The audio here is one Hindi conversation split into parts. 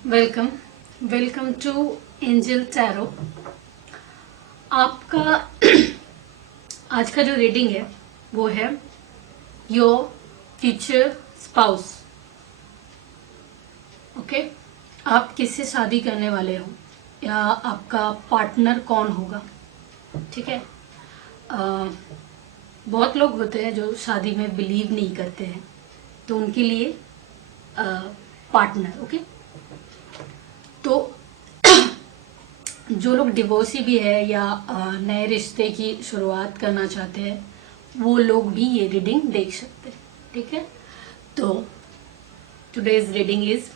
Welcome welcome to angel tarot. आपका आज का जो रीडिंग है वो है योर फ्यूचर स्पाउस। ओके, आप किससे शादी करने वाले हो या आपका पार्टनर कौन होगा। ठीक है। बहुत लोग होते हैं जो शादी में बिलीव नहीं करते हैं, तो उनके लिए पार्टनर। ओके, तो जो लोग डिवोर्सी भी है या नए रिश्ते की शुरुआत करना चाहते हैं वो लोग भी ये रीडिंग देख सकते हैं। ठीक है, तो टुडेज रीडिंग इज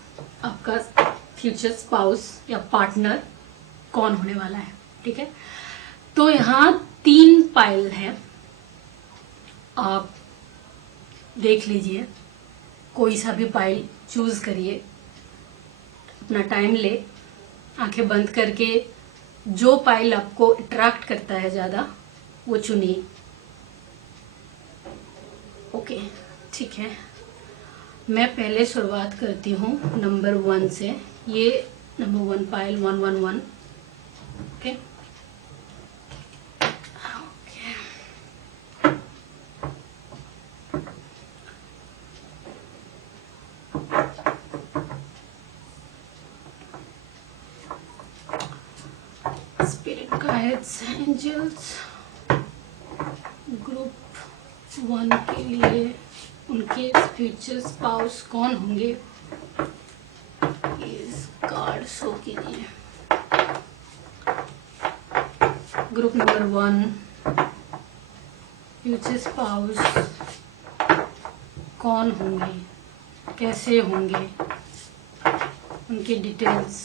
आपका फ्यूचर स्पाउस या पार्टनर कौन होने वाला है। ठीक है, तो यहाँ 3 पाइल है, आप देख लीजिए, कोई सा भी पाइल चूज करिए, अपना टाइम ले, आंखें बंद करके जो पाइल आपको अट्रैक्ट करता है ज़्यादा वो चुनिए। ओके, ठीक है, मैं पहले शुरुआत करती हूँ नंबर 1 से। ये number 1 pile 111। Okay, spirit guides angels group 1 के लिए उनके फ्यूचर स्पाउस कौन होंगे, इस कार्ड शो कीजिए। ग्रुप नंबर 1 फ्यूचर स्पाउस कौन होंगे, कैसे होंगे, उनकी डिटेल्स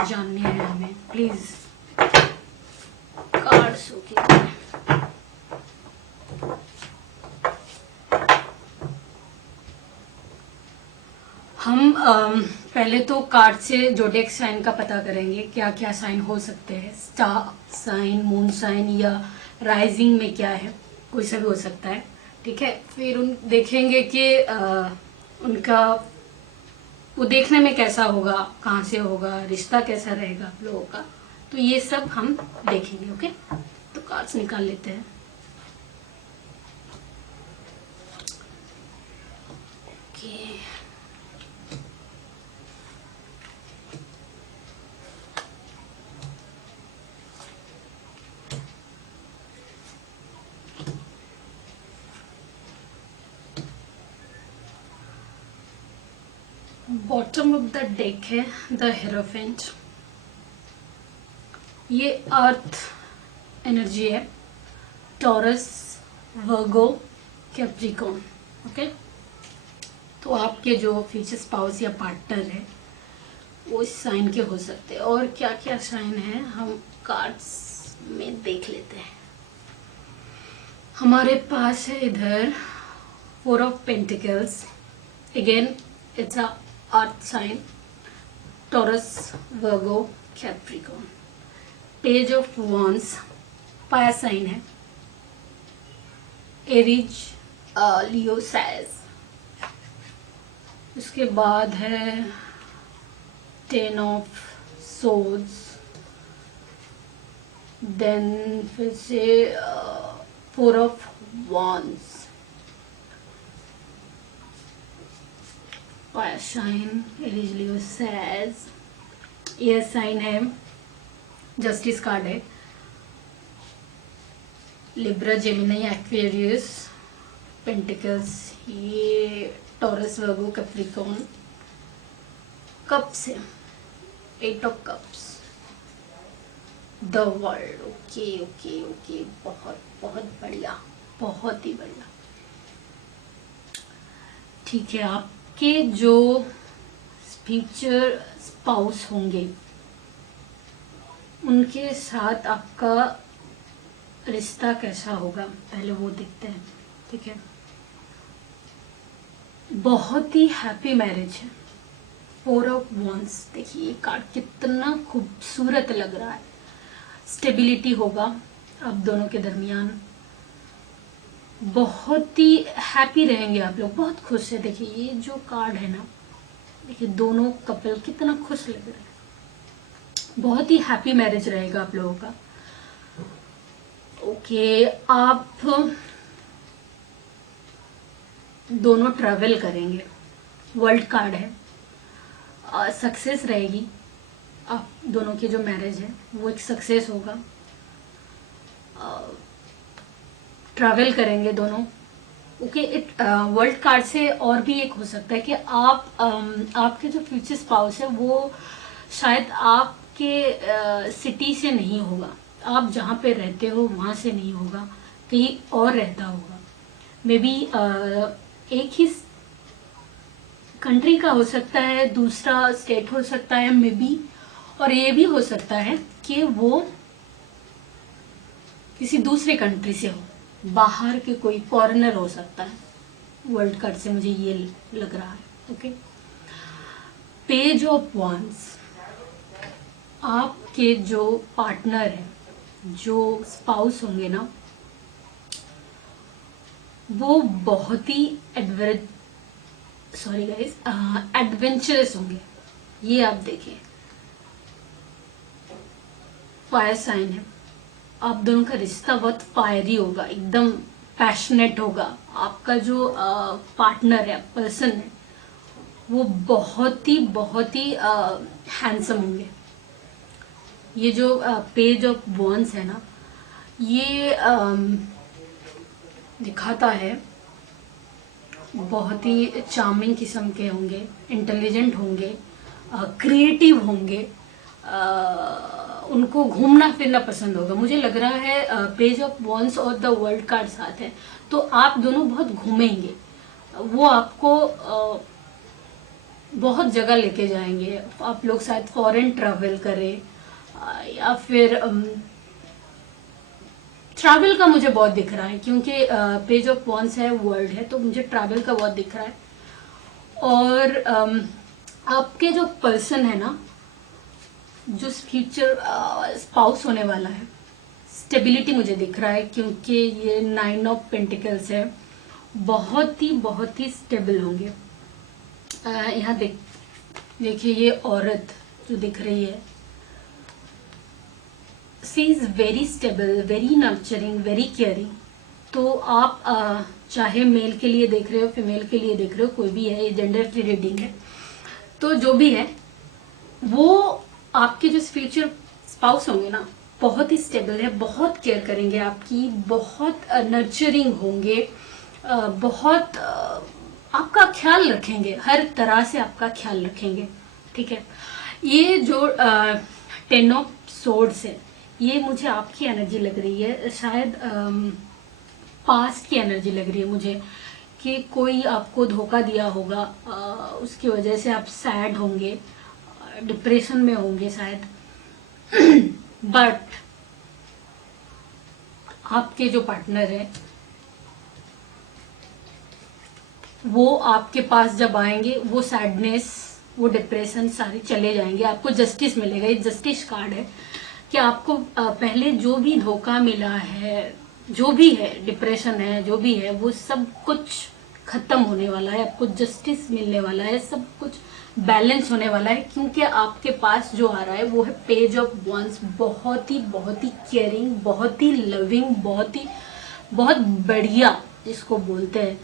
जाननी है हमें। प्लीज कार्ड शो कीजिए। हम पहले तो कार्ड से जोडिएक साइन का पता करेंगे, क्या क्या साइन हो सकते हैं। स्टार साइन, मून साइन या राइजिंग में क्या है, कोई सा भी हो सकता है। ठीक है, फिर उन देखेंगे कि उनका वो देखने में कैसा होगा, कहाँ से होगा, रिश्ता कैसा रहेगा आप लोगों का, तो ये सब हम देखेंगे। ओके, तो कार्ड्स निकाल लेते हैं। Okay, bottom of the deck है द हेरोफेंट। ये अर्थ एनर्जी है, टॉरस, वर्गो, कैप्रिकॉर्न। ओके, तो आपके जो फ्यूचर स्पाउस या पार्टनर है वो इस साइन के हो सकते हैं। और क्या क्या साइन है हम कार्ड्स में देख लेते हैं। हमारे पास है इधर 4 of pentacles, again it's a earth sign, Taurus, Virgo, Capricorn. Page of wands fire sign है, एरीज, लियो, सैज। उसके बाद है 10 ऑफ सोर्ड्स, देन फिर से 4 of wands, fire sign, Aries, Leo, Sag. Air sign है, जस्टिस कार्ड है, लिब्रा, जेमिनी, एक्वेरियस, पेंटिकल्स, ये टॉरस, वर्गो, कैप्रिकॉर्न। कप्स है, 8 of cups, the world. Okay okay okay, बहुत बहुत बढ़िया, बहुत ही बढ़िया। ठीक है, आपके जो फ्यूचर स्पाउस होंगे उनके साथ आपका रिश्ता कैसा होगा, पहले वो देखते हैं। ठीक है, बहुत ही हैप्पी मैरिज है। 4 ऑफ वॉन्ड्स, देखिए ये कार्ड कितना खूबसूरत लग रहा है। स्टेबिलिटी होगा आप दोनों के दरमियान, बहुत ही हैप्पी रहेंगे आप लोग, बहुत खुश है। देखिए ये जो कार्ड है ना, देखिए दोनों कपल कितना खुश लग रहा है, बहुत ही हैप्पी मैरिज रहेगा आप लोगों का। ओके, आप दोनों ट्रैवल करेंगे, वर्ल्ड कार्ड है, सक्सेस रहेगी। आप दोनों की जो मैरिज है वो एक सक्सेस होगा। ट्रैवल करेंगे दोनों। ओके, वर्ल्ड कार्ड से और भी एक हो सकता है कि आप आपके जो फ्यूचर स्पाउस है वो शायद आपके सिटी से नहीं होगा, आप जहाँ पे रहते हो वहाँ से नहीं होगा, कहीं और रहता होगा। मे बी एक ही कंट्री का हो सकता है, दूसरा स्टेट हो सकता है मे बी, और ये भी हो सकता है कि वो किसी दूसरे कंट्री से हो, बाहर के कोई फॉरेनर हो सकता है। वर्ल्ड कार्ड से मुझे ये लग रहा है। ओके, पेज ऑफ वांड्स, आपके जो पार्टनर है, जो स्पाउस होंगे ना, वो बहुत ही एडवेंचरस होंगे। ये आप देखिए, फायर साइन है, आप दोनों का रिश्ता बहुत फायरी होगा, एकदम पैशनेट होगा। आपका जो पार्टनर है, पर्सन है, वो बहुत ही हैंडसम होंगे। ये जो पेज ऑफ वॉन्ड्स है ना, ये दिखाता है बहुत ही चार्मिंग किस्म के होंगे, इंटेलिजेंट होंगे, क्रिएटिव होंगे, उनको घूमना फिरना पसंद होगा। मुझे लग रहा है पेज ऑफ वॉन्ड्स और द वर्ल्ड कार्ड साथ है, तो आप दोनों बहुत घूमेंगे। वो आपको बहुत जगह लेके जाएंगे। आप लोग शायद फॉरेन ट्रैवल करें, या फिर ट्रैवल का मुझे बहुत दिख रहा है, क्योंकि पेज ऑफ वॉन्ड्स है, वर्ल्ड है, तो मुझे ट्रैवल का बहुत दिख रहा है। और आपके जो पर्सन है ना, जो फ्यूचर स्पाउस होने वाला है, स्टेबिलिटी मुझे दिख रहा है, क्योंकि ये 9 ऑफ पेंटिकल्स है, बहुत ही स्टेबल होंगे। यहाँ देखिए ये औरत जो दिख रही है, she is very stable, very nurturing, very caring. तो आप चाहे मेल के लिए देख रहे हो, फीमेल के लिए देख रहे हो, कोई भी है, ये जेंडर फ्री रीडिंग है, तो जो भी है वो आपके जो फ्यूचर स्पाउस होंगे ना, बहुत ही स्टेबल है, बहुत केयर करेंगे आपकी, बहुत नर्चरिंग होंगे, बहुत आपका ख्याल रखेंगे, हर तरह से आपका ख्याल रखेंगे। ठीक है, ये जो 10 ऑफ सोर्ड्स है, ये मुझे आपकी एनर्जी लग रही है, शायद पास्ट की एनर्जी लग रही है मुझे, कि कोई आपको धोखा दिया होगा, उसकी वजह से आप सैड होंगे, डिप्रेशन में होंगे शायद। बट आपके जो पार्टनर है वो आपके पास जब आएंगे, वो सैडनेस, वो डिप्रेशन सारे चले जाएंगे, आपको जस्टिस मिलेगा। ये जस्टिस कार्ड है कि आपको पहले जो भी धोखा मिला है, जो भी है, डिप्रेशन है, जो भी है, वो सब कुछ खत्म होने वाला है, आपको जस्टिस मिलने वाला है, सब कुछ बैलेंस होने वाला है, क्योंकि आपके पास जो आ रहा है वो है पेज ऑफ वॉन्ड्स। बहुत ही केयरिंग, बहुत ही लविंग, बहुत बढ़िया, जिसको बोलते हैं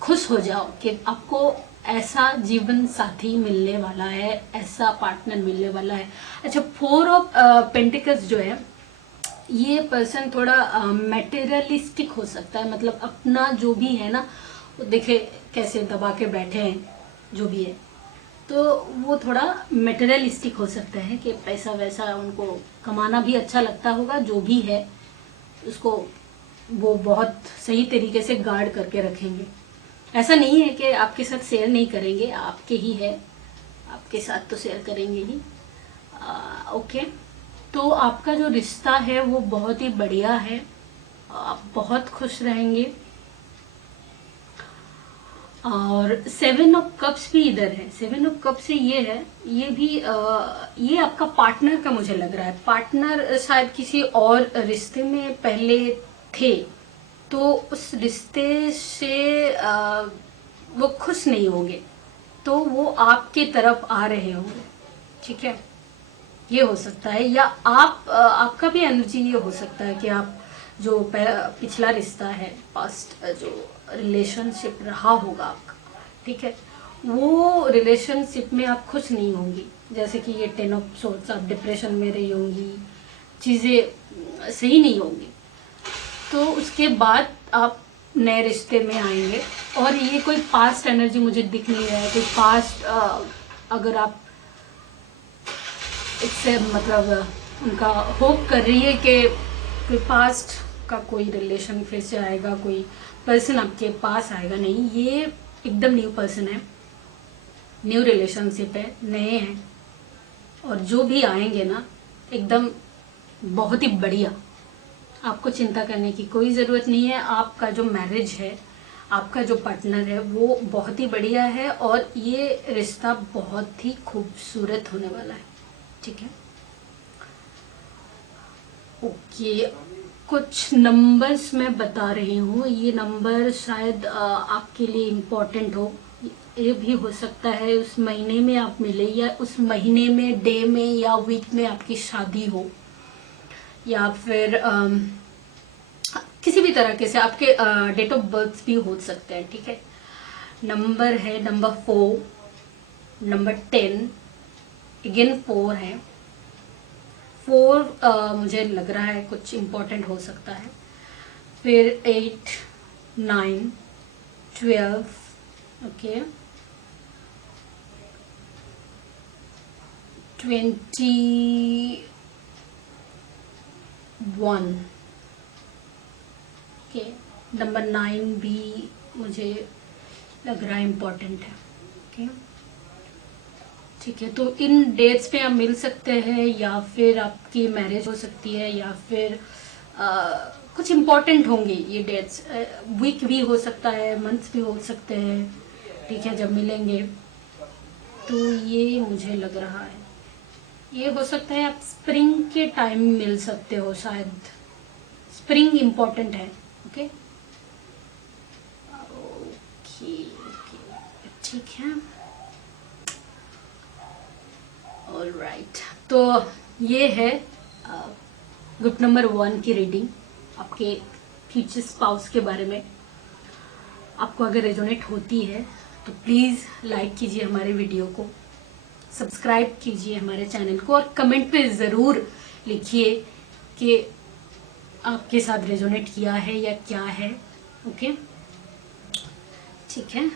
खुश हो जाओ कि आपको ऐसा जीवन साथी मिलने वाला है, ऐसा पार्टनर मिलने वाला है। अच्छा, 4 ऑफ पेंटिकल्स जो है, ये पर्सन थोड़ा मेटेरियलिस्टिक हो सकता है, मतलब अपना जो भी है ना, वो देखे कैसे दबा के बैठे हैं, जो भी है, तो वो थोड़ा मेटेरियलिस्टिक हो सकता है कि पैसा वैसा उनको कमाना भी अच्छा लगता होगा, जो भी है उसको वो बहुत सही तरीके से गार्ड करके रखेंगे। ऐसा नहीं है कि आपके साथ शेयर नहीं करेंगे, आपके ही है, आपके साथ तो शेयर करेंगे ही। ओके, तो आपका जो रिश्ता है वो बहुत ही बढ़िया है, आप बहुत खुश रहेंगे। और 7 ऑफ कप्स भी इधर है। 7 ऑफ कप से ये है, ये भी ये आपका पार्टनर का मुझे लग रहा है। पार्टनर शायद किसी और रिश्ते में पहले थे, तो उस रिश्ते से वो खुश नहीं होंगे, तो वो आपके तरफ आ रहे होंगे, ठीक है, ये हो सकता है। या आपका भी एनर्जी ये हो सकता है कि आप जो पिछला रिश्ता है, पास्ट जो रिलेशनशिप रहा होगा आपका, ठीक है, वो रिलेशनशिप में आप खुश नहीं होंगी। जैसे कि ये 10 ऑफ सोर्ड्स, आप डिप्रेशन में रही होंगी, चीज़ें सही नहीं होंगी। तो उसके बाद आप नए रिश्ते में आएंगे। और ये कोई पास्ट एनर्जी मुझे दिख नहीं रहा है, कोई पास्ट अगर आप इससे मतलब उनका होप कर रही है कि कोई पास्ट का कोई रिलेशन फिर से आएगा, कोई पर्सन आपके पास आएगा, नहीं, ये एकदम न्यू पर्सन है, न्यू रिलेशनशिप है, नए हैं। और जो भी आएंगे ना, एकदम बहुत ही बढ़िया। आपको चिंता करने की कोई ज़रूरत नहीं है। आपका जो मैरिज है, आपका जो पार्टनर है, वो बहुत ही बढ़िया है और ये रिश्ता बहुत ही खूबसूरत होने वाला है, ठीक है। ओके, कुछ नंबर्स मैं बता रही हूँ। ये नंबर शायद आपके लिए इम्पोर्टेंट हो। ये भी हो सकता है उस महीने में आप मिले, या उस महीने में, डे में या वीक में आपकी शादी हो, या फिर किसी भी तरीके से आपके डेट ऑफ बर्थ भी हो सकते हैं, ठीक है। नंबर है नंबर 4, नंबर 10, अगेन 4 है। 4 मुझे लग रहा है कुछ इम्पोर्टेंट हो सकता है। फिर 8, 9, 12, ओके, 21, ओके, नंबर 9 भी मुझे लग रहा है इम्पोर्टेंट है, ओके, ठीक है। तो इन डेट्स पे आप मिल सकते हैं, या फिर आपकी मैरिज हो सकती है, या फिर कुछ इम्पोर्टेंट होंगे ये डेट्स। वीक भी हो सकता है, मंथ्स भी हो सकते हैं, ठीक है, जब मिलेंगे। तो ये मुझे लग रहा है, ये हो सकता है आप स्प्रिंग के टाइम मिल सकते हो, शायद स्प्रिंग इम्पोर्टेंट है, ओके ओके ओके, ठीक है, ऑलराइट। तो ये है ग्रुप नंबर 1 की रीडिंग आपके फ्यूचर स्पाउस के बारे में। आपको अगर रेजोनेट होती है तो प्लीज़ लाइक कीजिए हमारे वीडियो को, सब्सक्राइब कीजिए हमारे चैनल को, और कमेंट पे ज़रूर लिखिए कि आपके साथ रेजोनेट किया है या क्या है, ओके, ठीक है।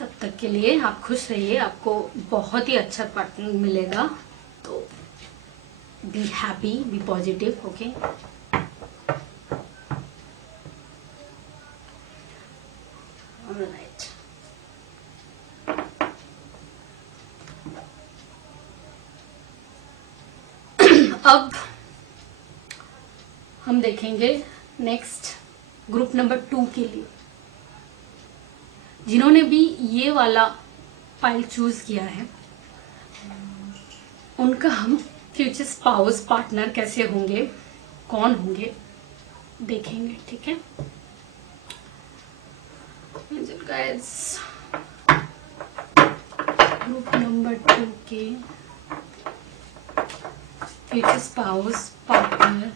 तब तक के लिए आप खुश रहिए, आपको बहुत ही अच्छा पार्टनर मिलेगा। तो be happy, be positive, okay. Alright, अब हम देखेंगे नेक्स्ट ग्रुप नंबर 2 के लिए। जिन्होंने भी ये वाला फाइल चूज किया है, उनका हम फ्यूचर स्पाउस पार्टनर कैसे होंगे, कौन होंगे, देखेंगे, ठीक है। गाइस, ग्रुप नंबर 2 के फ्यूचर स्पाउस पार्टनर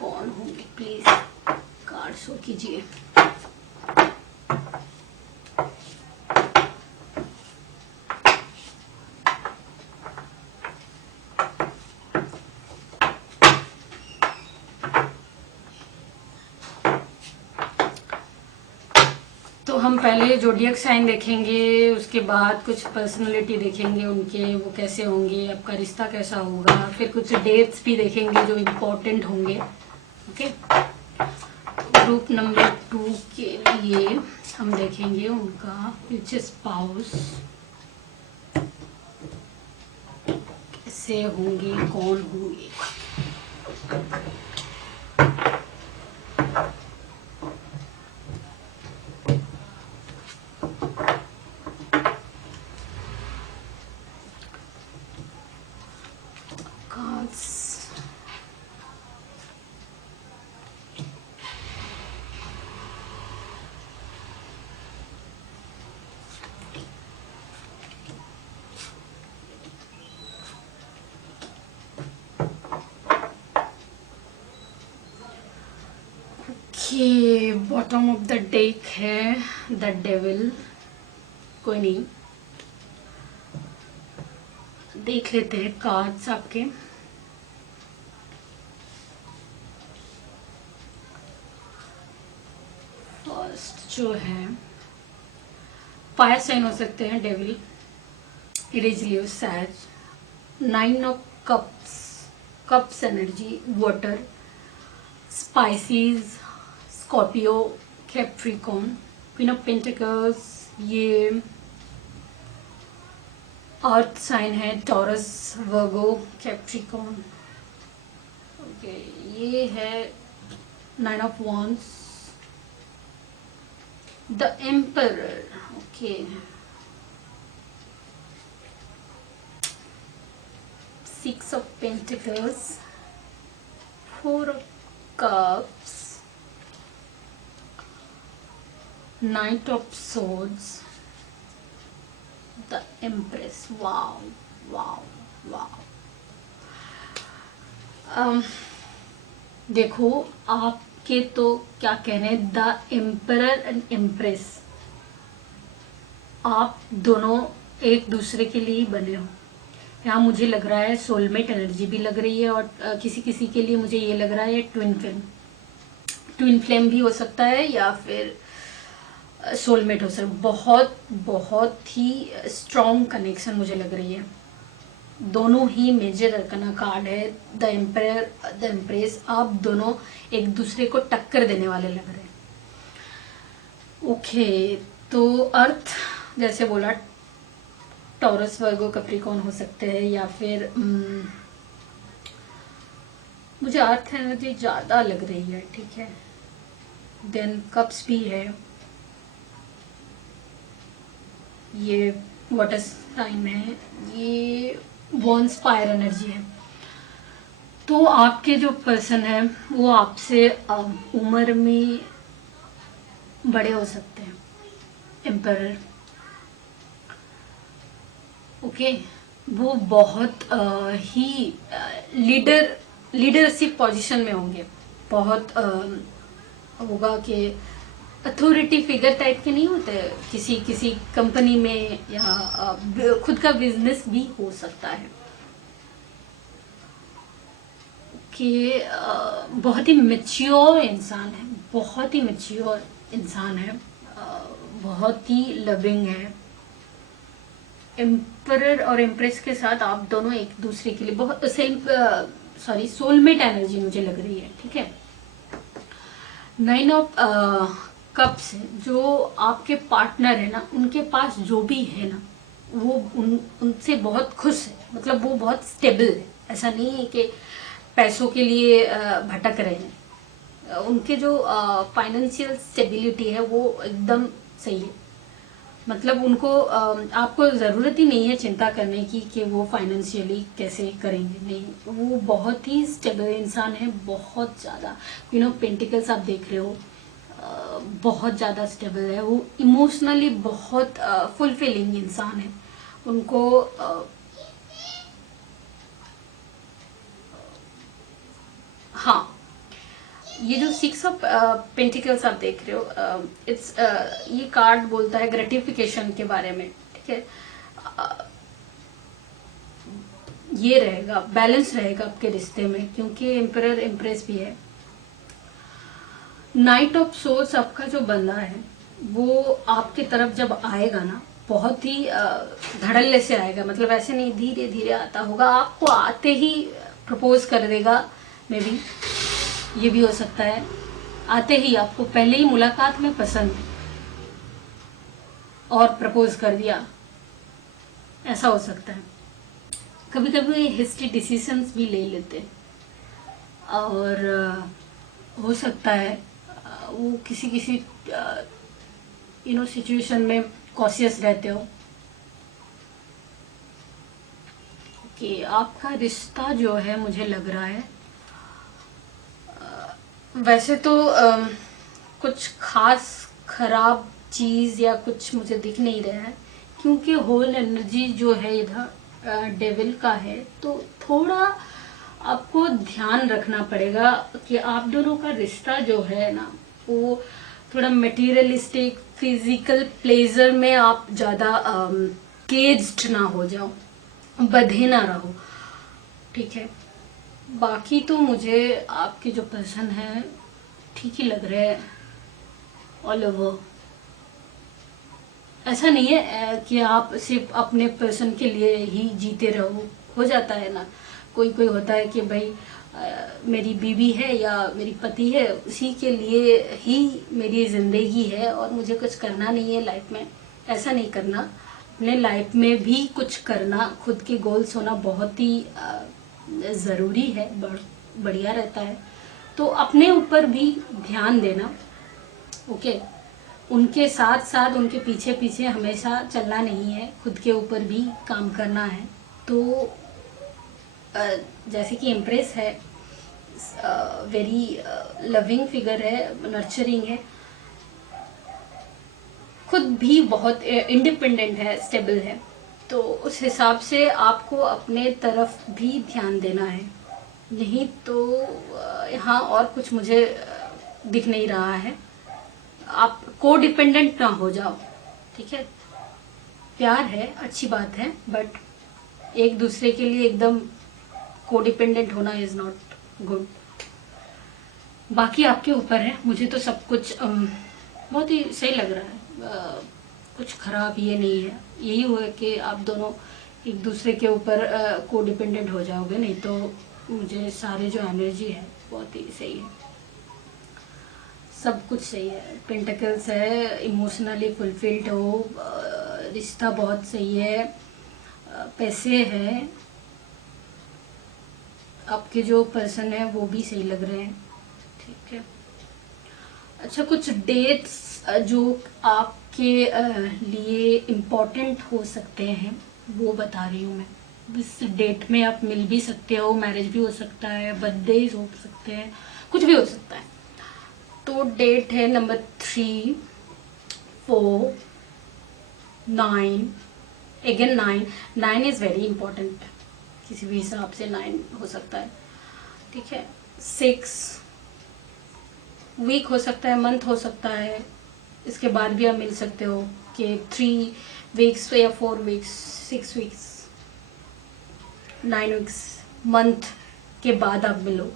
कौन होंगे, प्लीज कार्ड शो कीजिए। तो हम पहले जोडियक साइन देखेंगे, उसके बाद कुछ पर्सनालिटी देखेंगे उनके, वो कैसे होंगे, आपका रिश्ता कैसा होगा, फिर कुछ डेट्स भी देखेंगे जो इम्पोर्टेंट होंगे, ओके। ग्रुप नंबर 2 के लिए हम देखेंगे उनका फ्यूचर स्पाउस कैसे होंगे, कौन होंगे। Okay, bottom of the deck है द डेविल। कोई नहीं, देख लेते हैं कार्ड्स आपके। फर्स्ट जो है, फायर साइन हो सकते हैं devil, it is Leo, Sag, 9 of cups, cups energy, water, Pisces, Scorpio, Capricorn, queen of pentacles, ये अर्थ साइन है, टॉरस, वर्गो, कैप्रिकॉर्न। ओके, ये है 9 of wands, the emperor. Okay, 6 of pentacles, 4 of cups, Knight of swords, the empress। wow, wow, wow। देखो, आपके तो क्या कहने, द एम्परर एंड एम्प्रेस, आप दोनों एक दूसरे के लिए ही बने हो। यहाँ मुझे लग रहा है सोलमेट एनर्जी भी लग रही है, और किसी किसी के लिए मुझे ये लग रहा है ट्विन फ्लेम भी हो सकता है, या फिर सोलमेट हो सकता है। बहुत बहुत ही स्ट्रॉन्ग कनेक्शन मुझे लग रही है। दोनों ही मेजर अरकाना कार्ड है, द एम्परर, द एम्प्रेस। आप दोनों एक दूसरे को टक्कर देने वाले लग रहे हैं। ओके, तो अर्थ जैसे बोला, टॉरस, वर्गो, कैप्रिकॉर्न हो सकते हैं, या फिर मुझे अर्थ एनर्जी ज्यादा लग रही है, ठीक है। देन कप्स भी है, ये वाटर साइन है, ये वॉन्स फायर एनर्जी है। तो आपके जो पर्सन है वो आपसे उम्र में बड़े हो सकते हैं, एम्परर। ओके, वो बहुत ही लीडरशिप पोजीशन में होंगे। बहुत होगा कि अथॉरिटी फिगर टाइप के नहीं होते, किसी कंपनी में, या खुद का बिजनेस भी हो सकता है। कि बहुत ही मैच्योर इंसान है, बहुत ही मैच्योर इंसान है, बहुत ही लविंग है। एम्परर और एम्प्रेस के साथ आप दोनों एक दूसरे के लिए बहुत सोलमेट एनर्जी मुझे लग रही है, ठीक है। 9 ऑफ कप्स, जो आपके पार्टनर है ना, उनके पास जो भी है ना, वो उनसे बहुत खुश है। मतलब वो बहुत स्टेबल है, ऐसा नहीं है कि पैसों के लिए भटक रहे हैं। उनके जो फाइनेंशियल स्टेबिलिटी है वो एकदम सही है। मतलब उनको आपको ज़रूरत ही नहीं है चिंता करने की कि वो फाइनेंशियली कैसे करेंगे, नहीं, वो बहुत ही स्टेबल इंसान है, बहुत ज़्यादा। क्वीन ऑफ पेंटिकल्स आप देख रहे हो, बहुत ज़्यादा स्टेबल है। वो इमोशनली बहुत फुलफिलिंग इंसान है। उनको हाँ, ये जो 6 ऑफ पेंटिकल्स आप देख रहे हो, इट्स ये कार्ड बोलता है ग्रेटिफिकेशन के बारे में, ठीक है। ये रहेगा, बैलेंस रहेगा आपके रिश्ते में, क्योंकि एम्परर एम्प्रेस भी है। नाइट ऑफ सोर्स आपका जो बंदा है वो आपकी तरफ जब आएगा ना, बहुत ही धड़ल्ले से आएगा। मतलब ऐसे नहीं, धीरे धीरे आता होगा, आपको आते ही प्रपोज कर देगा। मे बी ये भी हो सकता है, आते ही आपको पहले ही मुलाकात में पसंद और प्रपोज कर दिया, ऐसा हो सकता है। कभी कभी हिस्ट्री डिसीजंस भी ले लेते हैं, और हो सकता है वो किसी सिचुएशन में कॉशियस रहते हो। कि आपका रिश्ता जो है मुझे लग रहा है, वैसे तो कुछ खास खराब चीज या कुछ मुझे दिख नहीं रहा है, क्योंकि होल एनर्जी जो है इधर डेविल का है। तो थोड़ा आपको ध्यान रखना पड़ेगा कि आप दोनों का रिश्ता जो है ना, वो थोड़ा मटेरियलिस्टिक फिजिकल प्लेजर में आप ज़्यादा केज्ड ना हो जाओ, बंधे ना रहो, ठीक है। बाकी तो मुझे आपके जो पर्सन है ठीक ही लग रहे हैं ऑल ओवर। ऐसा नहीं है कि आप सिर्फ अपने पर्सन के लिए ही जीते रहो, हो जाता है ना, कोई कोई होता है कि भाई मेरी बीवी है या मेरी पति है, उसी के लिए ही मेरी ज़िंदगी है और मुझे कुछ करना नहीं है लाइफ में। ऐसा नहीं करना, अपने लाइफ में भी कुछ करना, खुद के गोल्स होना बहुत ही ज़रूरी है, बढ़िया रहता है। तो अपने ऊपर भी ध्यान देना, ओके। उनके साथ साथ उनके पीछे पीछे हमेशा चलना नहीं है, खुद के ऊपर भी काम करना है। तो जैसे कि इम्प्रेस है, वेरी लविंग फिगर है, नर्चरिंग है, खुद भी बहुत इंडिपेंडेंट है, स्टेबल है। तो उस हिसाब से आपको अपने तरफ भी ध्यान देना है, नहीं तो यहाँ और कुछ मुझे दिख नहीं रहा है। आप को डिपेंडेंट ना हो जाओ, ठीक है। प्यार है, अच्छी बात है, बट एक दूसरे के लिए एकदम को डिपेंडेंट होना इज नॉट गुड। बाकी आपके ऊपर है, मुझे तो सब कुछ बहुत ही सही लग रहा है, कुछ खराब ये नहीं है। यही हुआ कि आप दोनों एक दूसरे के ऊपर को डिपेंडेंट हो जाओगे, नहीं तो मुझे सारे जो एनर्जी है बहुत ही सही है, सब कुछ सही है। पेंटिकल्स है, इमोशनली फुलफिल्ड हो, रिश्ता बहुत सही है, पैसे है, आपके जो पर्सन है वो भी सही लग रहे हैं, ठीक है। अच्छा, कुछ डेट्स जो आपके लिए इम्पोर्टेंट हो सकते हैं वो बता रही हूँ मैं। इस डेट में आप मिल भी सकते हो, मैरिज भी हो सकता है, बर्थडे हो सकते हैं, कुछ भी हो सकता है। तो डेट है number 3, 4, 9, again 9 is very important, किसी भी हिसाब से 9 हो सकता है, ठीक है। 6 वीक हो सकता है, मंथ हो सकता है, इसके बाद भी आप मिल सकते हो कि 3 वीक्स या 4 वीक्स, 6 वीक्स, 9 वीक्स, मंथ के बाद आप मिलो,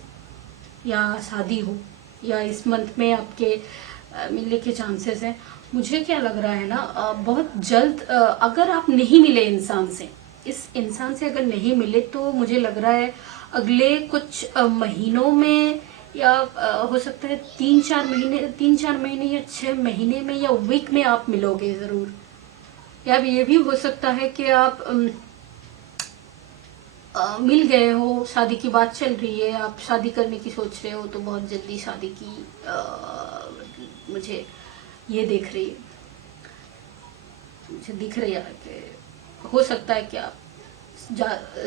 या शादी हो, या इस मंथ में आपके मिलने के चांसेस हैं। मुझे क्या लग रहा है ना, बहुत जल्द अगर आप नहीं मिले इंसान से, इस इंसान से अगर नहीं मिले, तो मुझे लग रहा है अगले कुछ महीनों में, या हो सकता है 3-4 महीने या 6 महीने में या वीक में आप मिलोगे ज़रूर। या ये भी हो सकता है कि आप मिल गए हो, शादी की बात चल रही है, आप शादी करने की सोच रहे हो, तो बहुत जल्दी शादी की मुझे ये दिख रही है, मुझे दिख रही है कि हो सकता है कि आप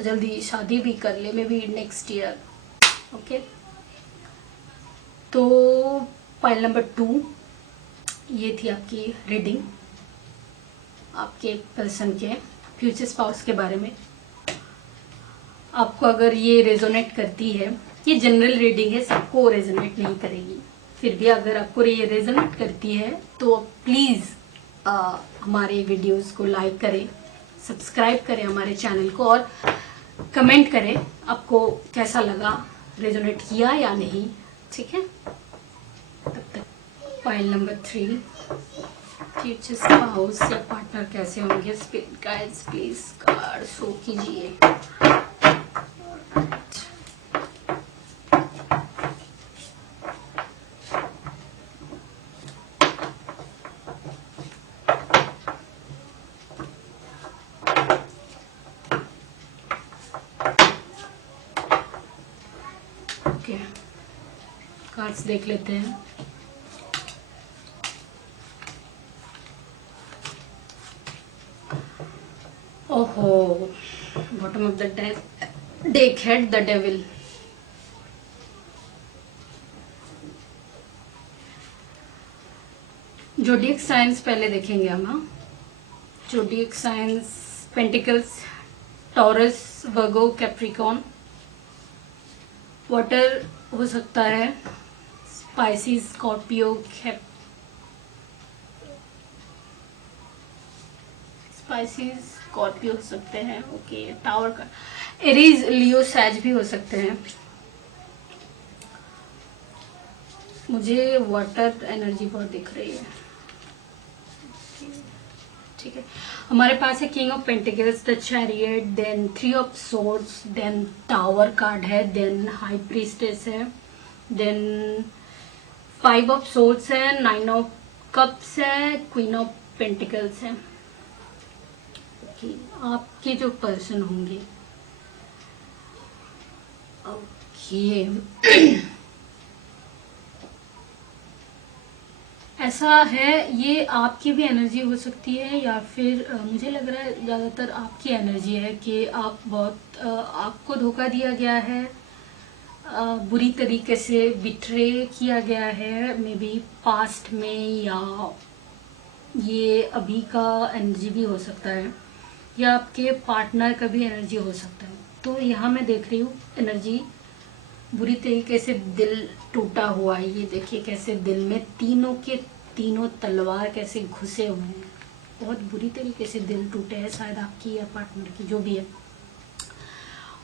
जल्दी शादी भी कर ले, may be next year, okay. तो फाइल नंबर 2, ये थी आपकी रीडिंग आपके पर्सन के फ्यूचर स्पाउस के बारे में। आपको अगर ये रेजोनेट करती है, ये जनरल रीडिंग है, सबको रेजोनेट नहीं करेगी, फिर भी अगर आपको ये रेजोनेट करती है तो प्लीज़ हमारे वीडियोस को लाइक करें, सब्सक्राइब करें हमारे चैनल को, और कमेंट करें आपको कैसा लगा, रेजोनेट किया या नहीं, ठीक है। तब तक फाइल नंबर 3, फ्यूचर स्पाउस या पार्टनर कैसे होंगे, spirit guides please card show कीजिए। ओके, कार्ड्स देख लेते हैं। ओहो, bottom of the deck head the devil. Zodiac science पहले देखेंगे हम। हाँ, जोडियक साइंस पेंटिकल्स, टॉरस, वर्गो, कैप्रिकॉन। वाटर हो सकता है, स्पाइसिस, स्कॉर्पियो, स्पाइसिस स्कॉर्पियो हो सकते हैं। ओके, टावर का एरीज, लियो, सैज भी हो सकते हैं। मुझे वाटर एनर्जी बहुत दिख रही है। ठीक है, हमारे पास है king of pentacles, the chariot, then three of swords, then tower card है, देन हाई प्रीस्टेस है, देन फाइव ऑफ सोर्ड्स है, नाइन ऑफ कप्स है, क्वीन ऑफ पेंटिकल्स है। ओके, आपके जो पर्सन होंगे, ओके ऐसा है, ये आपकी भी एनर्जी हो सकती है या फिर मुझे लग रहा है ज़्यादातर आपकी एनर्जी है कि आप बहुत आपको धोखा दिया गया है, बुरी तरीके से बिट्रे किया गया है, मे बी पास्ट में, या ये अभी का एनर्जी भी हो सकता है, या आपके पार्टनर का भी एनर्जी हो सकता है। तो यहाँ मैं देख रही हूँ एनर्जी बुरी तरीके से, दिल टूटा हुआ है। ये देखिए कैसे दिल में तीनों के तीनों तलवार कैसे घुसे हुए हैं, बहुत बुरी तरीके से दिल टूटे हैं, शायद आपकी या पार्टनर की, जो भी है।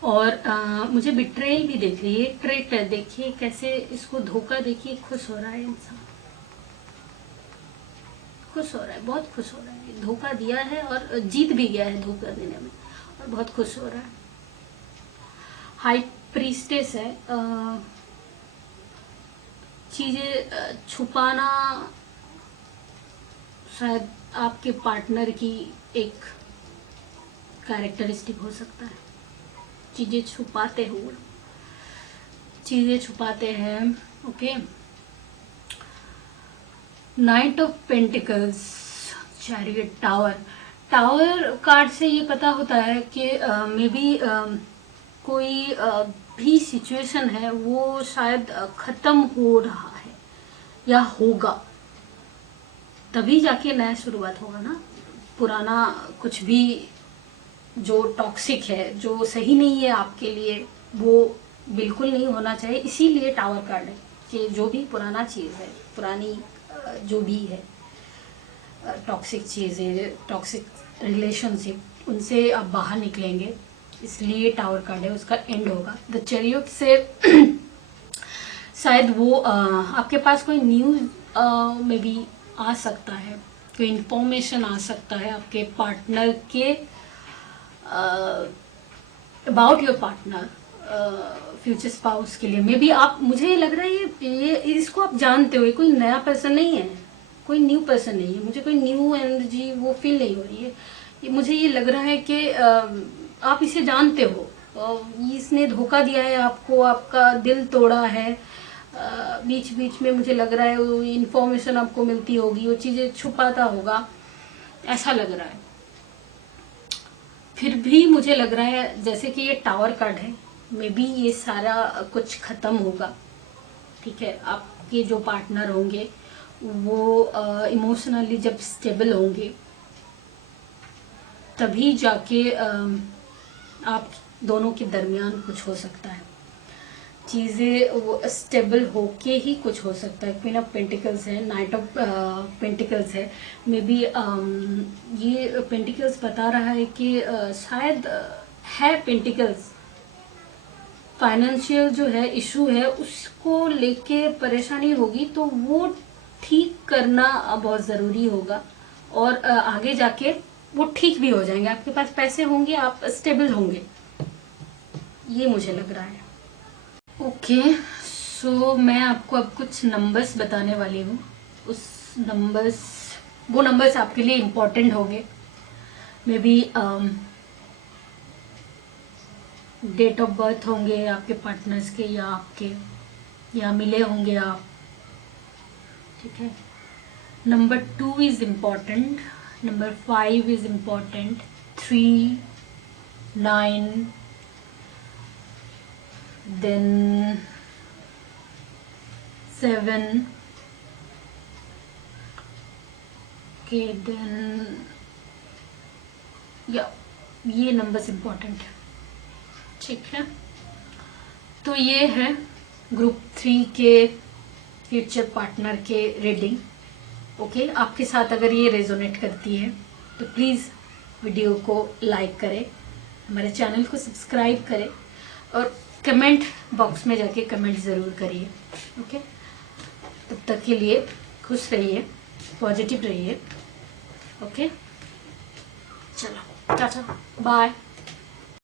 और मुझे बिट्रेयल भी देख रही है, ट्रेट है, देखिए कैसे इसको धोखा, देखिए खुश हो रहा है इंसान, खुश हो रहा है, बहुत खुश हो रहा है, धोखा दिया है और जीत भी गया है धोखा देने में, और बहुत खुश हो रहा है। हाई प्रीस्टेस है, चीजें छुपाना शायद आपके पार्टनर की एक कैरेक्टरिस्टिक हो सकता है, चीजें छुपाते हुए, चीजें छुपाते हैं। Okay, night of pentacles, chariot, tower, tower card से ये पता होता है कि मे बी कोई भी सिचुएशन है वो शायद खत्म हो रहा है या होगा, तभी जाके नया शुरुआत होगा ना। पुराना कुछ भी जो टॉक्सिक है, जो सही नहीं है आपके लिए, वो बिल्कुल नहीं होना चाहिए। इसीलिए टावर कार्ड है कि जो भी पुराना चीज़ है, पुरानी जो भी है टॉक्सिक चीज़ें, टॉक्सिक रिलेशनशिप, उनसे आप बाहर निकलेंगे, इसलिए टावर कार्ड है, उसका एंड होगा। द चैरियट से शायद वो आपके पास कोई न्यूज़ में भी आ सकता है, कोई इंफॉर्मेशन आ सकता है आपके पार्टनर के about your partner, future spouse के लिए। मे बी आप, मुझे लग रहा है ये इसको आप जानते हो, ये कोई नया पर्सन नहीं है, कोई न्यू पर्सन नहीं है, मुझे कोई न्यू एनर्जी वो फील नहीं हो रही है। मुझे ये लग रहा है कि आप इसे जानते हो, इसने धोखा दिया है आपको, आपका दिल तोड़ा है, बीच बीच में मुझे लग रहा है वो इन्फॉर्मेशन आपको मिलती होगी, वो चीज़ें छुपाता होगा, ऐसा लग रहा है। फिर भी मुझे लग रहा है जैसे कि ये टावर कार्ड है, मे बी ये सारा कुछ खत्म होगा। ठीक है, आपके जो पार्टनर होंगे वो इमोशनली जब स्टेबल होंगे, तभी जाके आप दोनों के दरमियान कुछ हो सकता है, चीज़ें वो स्टेबल होके ही कुछ हो सकता है। क्वीन ऑफ पेंटिकल्स है, नाइट ऑफ पेंटिकल्स है, मे बी ये पेंटिकल्स बता रहा है कि शायद है पेंटिकल्स, फाइनेंशियल जो है इशू है उसको लेके परेशानी होगी, तो वो ठीक करना बहुत ज़रूरी होगा, और आगे जाके वो ठीक भी हो जाएंगे, आपके पास पैसे होंगे, आप स्टेबल होंगे, ये मुझे लग रहा है। ओके, सो मैं आपको अब कुछ नंबर्स बताने वाली हूँ, वो नंबर्स आपके लिए इम्पोर्टेंट होंगे। Maybe date of birth होंगे आपके पार्टनर्स के, या आपके, या मिले होंगे आप। ठीक है, number 2 is important, number 5 is important, 3, 9, then 7, okay, then या ये नंबर्स इम्पॉर्टेंट है। ठीक है, तो ये है ग्रुप 3 के फ्यूचर पार्टनर के रीडिंग। ओके, आपके साथ अगर ये रेजोनेट करती है तो प्लीज़ वीडियो को लाइक करें, हमारे चैनल को सब्सक्राइब करें और कमेंट बॉक्स में जाके कमेंट ज़रूर करिए। ओके, तब तक के लिए खुश रहिए, पॉजिटिव रहिए। ओके, चलो टाटा बाय।